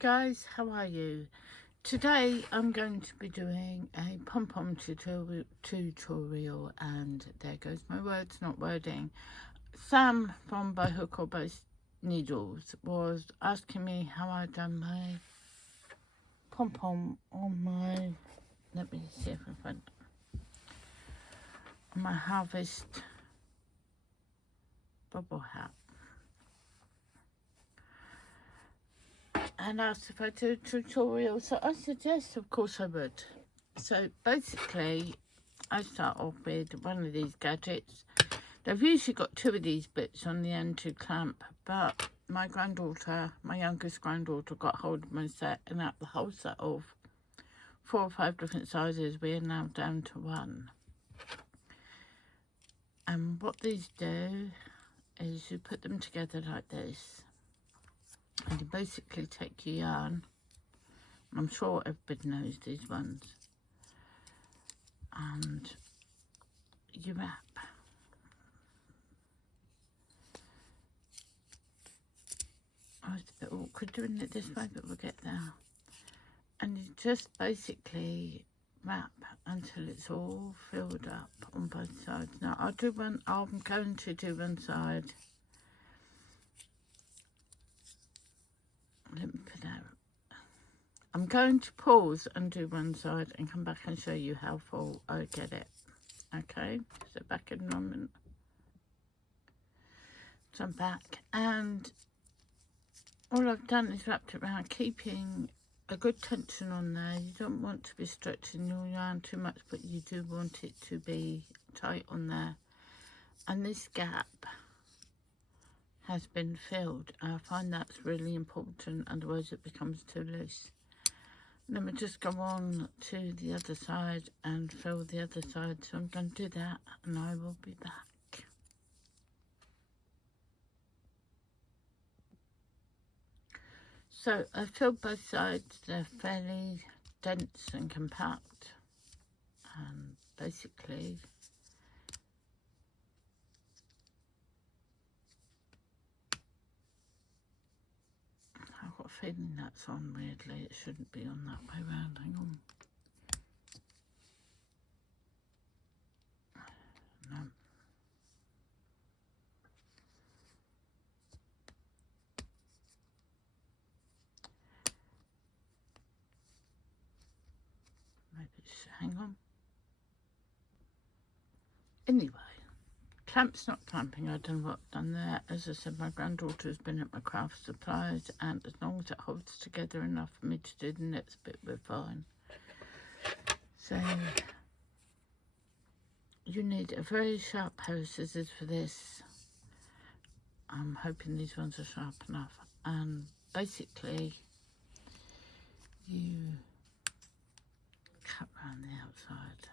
guys, how are you? Today I'm going to be doing a pom-pom tutorial, and there goes my words, not wording. Sam from By Hook or By Needles was asking me how I'd done my pom-pom on my, let me see if I find on my Harvest bubble hat. And asked if I do a tutorial, so I said yes, of course I would. So basically I start off with one of these gadgets. They've usually got two of these bits on the end to clamp, but my granddaughter, my youngest granddaughter, got hold of my set, and out the whole set of 4 or 5 different sizes, we are now down to one. And what these do is you put them together like this. And you basically take your yarn, I'm sure everybody knows these ones, and you wrap. Oh, it's a bit awkward doing it this way, but we'll get there. And you just basically wrap until it's all filled up on both sides. Now I'm going to do one side. Let me put out. I'm going to pause and do one side and come back and show you how full I get it. Okay, so back in a moment. So I'm back, and all I've done is wrapped it around, keeping a good tension on there. You don't want to be stretching your yarn too much, but you do want it to be tight on there. And this gap has been filled. I find that's really important, otherwise it becomes too loose. Then we just go on to the other side and fill the other side. So I'm going to do that, and I will be back. So I filled both sides. They're fairly dense and compact, and basically I've got a feeling that's on weirdly. It shouldn't be on that way round. Hang on. No. Maybe it's, hang on. Anyway, clamp's not clamping. I don't know what I've done there. As I said, my granddaughter's been at my craft supplies, and as long as it holds together enough for me to do the next bit, we're fine. So you need a very sharp pair of scissors for this. I'm hoping these ones are sharp enough. And basically you cut around the outside.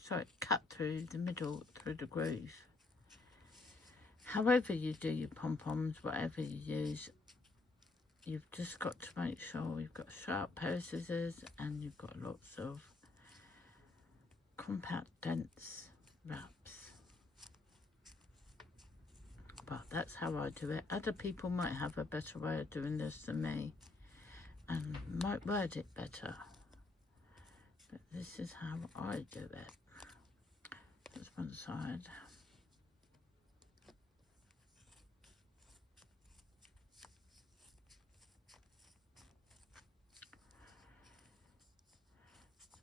So it cut through the middle, through the groove. However you do your pom-poms, whatever you use, you've just got to make sure you've got a sharp pair of scissors and you've got lots of compact, dense wraps. But that's how I do it. Other people might have a better way of doing this than me and might word it better. But this is how I do it. That's one side.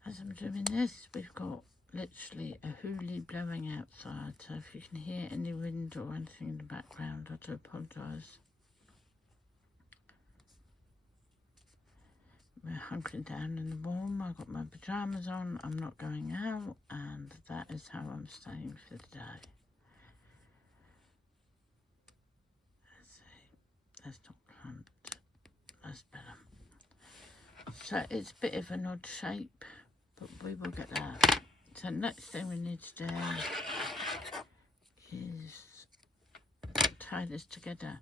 As I'm doing this, we've got literally a hoolie blowing outside, so if you can hear any wind or anything in the background, I do apologise. We're hunkering down in the warm. I've got my pyjamas on, I'm not going out, and that is how I'm staying for the day. Let's see, that's not clamped, that's better. So it's a bit of an odd shape, but we will get that. So next thing we need to do is tie this together.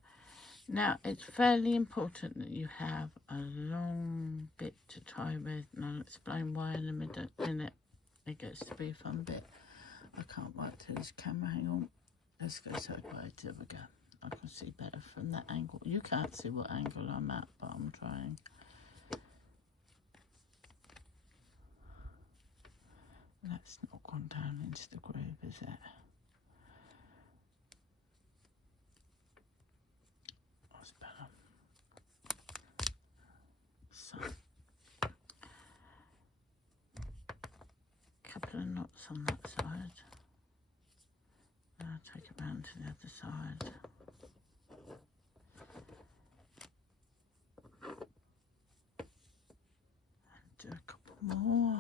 Now it's fairly important that you have a long bit to tie with, and I'll explain why in a minute. It gets to be a fun bit. I can't work through this camera, hang on. Let's go sideways, there we go. I can see better from that angle. You can't see what angle I'm at, but I'm trying. That's not gone down into the groove, is it? That's better. So, a couple of knots on that side. I'll take it round to the other side. And do a couple more.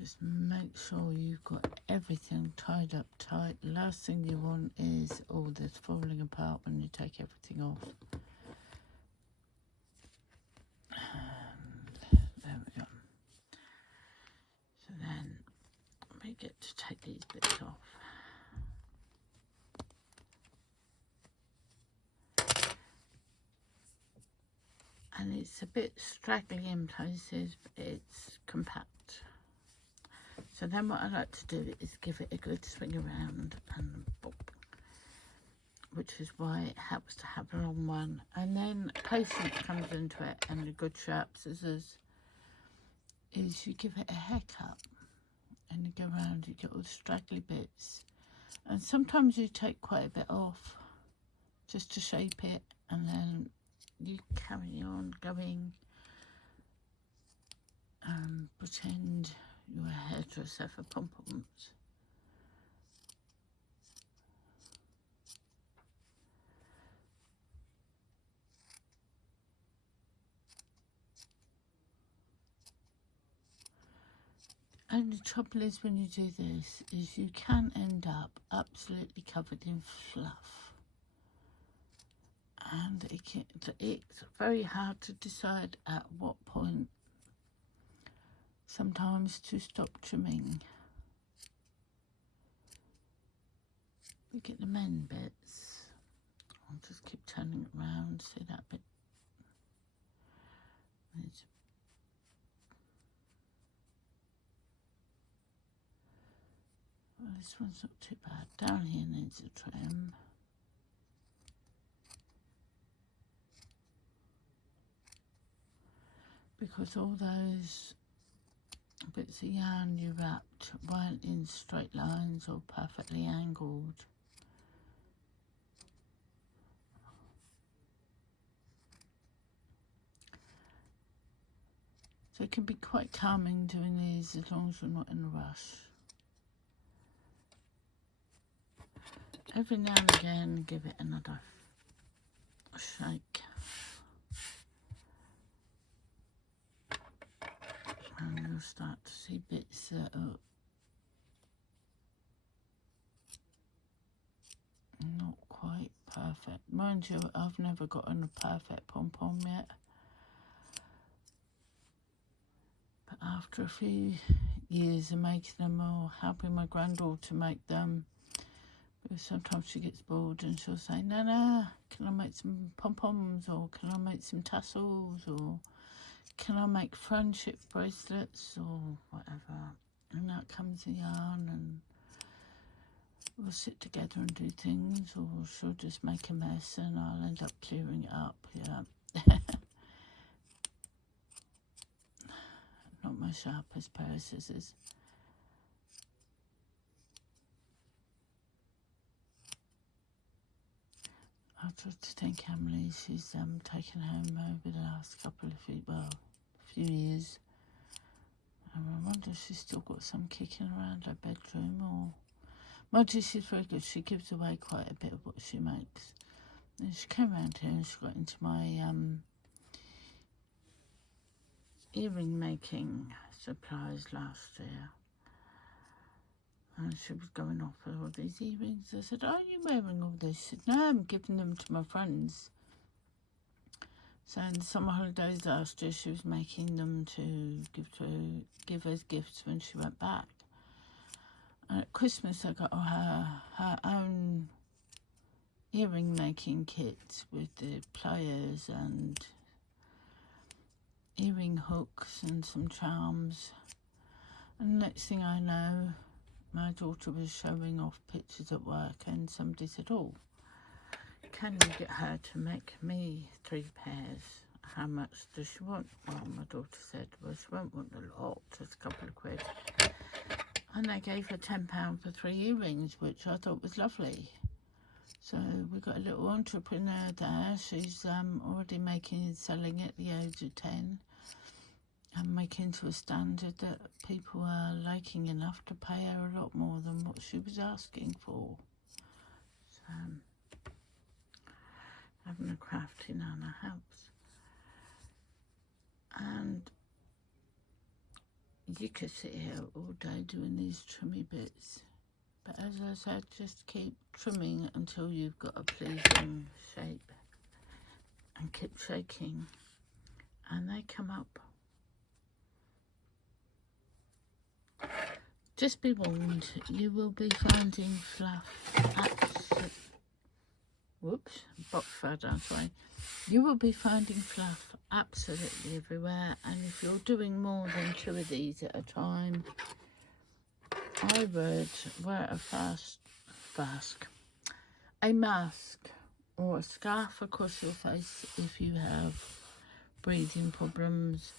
Just make sure you've got everything tied up tight. Last thing you want is all this falling apart when you take everything off. There we go. So then we get to take these bits off. And it's a bit straggly in places, but it's compact. So then what I like to do is give it a good swing around and boop, which is why it helps to have a long one. And then patience comes into it, and the good sharp scissors is you give it a haircut and you go around, you get all the straggly bits. And sometimes you take quite a bit off just to shape it, and then you carry on going and pretend you're a hairdresser for pom-poms. And the trouble is when you do this is you can end up absolutely covered in fluff. And it's very hard to decide at what point sometimes to stop trimming. Look at the men bits. I'll just keep turning it around. See that bit? Well, this one's not too bad. Down here needs a trim. Because all those bits of yarn you wrapped weren't in straight lines or perfectly angled. So it can be quite calming doing these as long as you're not in a rush. Every now and again, give it another shake. And you'll start to see bits that are not quite perfect. Mind you, I've never gotten a perfect pom-pom yet. But after a few years of making them, or helping my granddaughter make them, because sometimes she gets bored and she'll say, Nana, can I make some pom-poms, or can I make some tassels, or can I make friendship bracelets, or whatever. And out comes the yarn, and we'll sit together and do things, or she'll just make a mess and I'll end up clearing it up. Yeah. Not my sharpest pair of scissors. I'll try to think how many she's taken home over the last couple of few years. I wonder if she's still got some kicking around her bedroom, or mind you, she's very good. She gives away quite a bit of what she makes. And she came around here and she got into my earring making supplies last year. And she was going off with all these earrings. I said, are you wearing all this? She said, no, I'm giving them to my friends. So in the summer holidays last year, she was making them to give as gifts when she went back. And at Christmas, I got her own earring making kit with the pliers and earring hooks and some charms. And next thing I know, my daughter was showing off pictures at work, and somebody said, oh, can you get her to make me 3 pairs? How much does she want? Well, my daughter said, well, she won't want a lot, just a couple of quid. And they gave her £10 for 3 earrings, which I thought was lovely. So we got a little entrepreneur there. She's already making and selling at the age of 10. And making to a standard that people are liking enough to pay her a lot more than what she was asking for. So, having a craft in our house. And you could sit here all day doing these trimmy bits. But as I said, just keep trimming until you've got a pleasing shape. And keep shaking. And they come up. Just be warned, you will be finding fluff. Whoops, box fell down, sorry. You will be finding fluff absolutely everywhere, and if you're doing more than 2 of these at a time, I would wear a mask or a scarf across your face if you have breathing problems,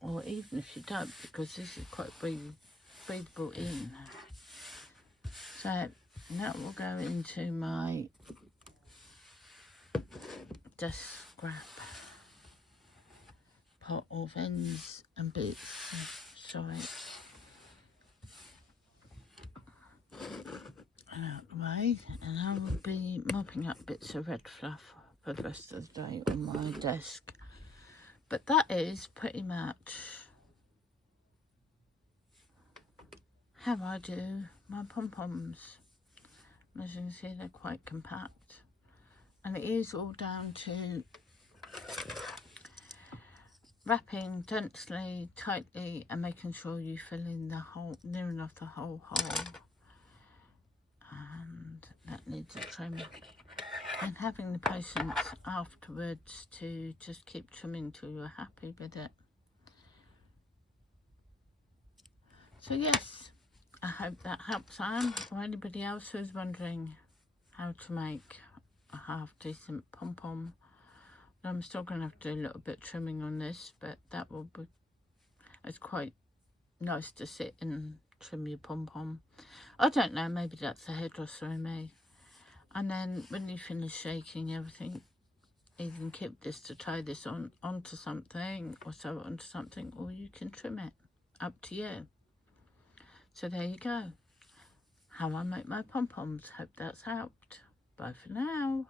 or even if you don't, because this is quite breathable in. So that will go into my desk scrap pot of ends and bits. Sorry. And out the way, and I will be mopping up bits of red fluff for the rest of the day on my desk. But that is pretty much how I do my pom-poms. As you can see, they're quite compact, and it is all down to wrapping densely, tightly, and making sure you fill in the hole, near enough the whole hole, and that needs a trim, and having the patience afterwards to just keep trimming till you're happy with it. So yes, I hope that helps Sam or anybody else who's wondering how to make a half decent pom-pom. I'm still going to have to do a little bit of trimming on this, but that will be, it's quite nice to sit and trim your pom-pom. I don't know, maybe that's a hairdresser in me. And then when you finish shaking everything, you can keep this to tie this onto something, or sew it onto something, or you can trim it, up to you. So there you go, how I make my pom-poms. Hope that's helped. Bye for now.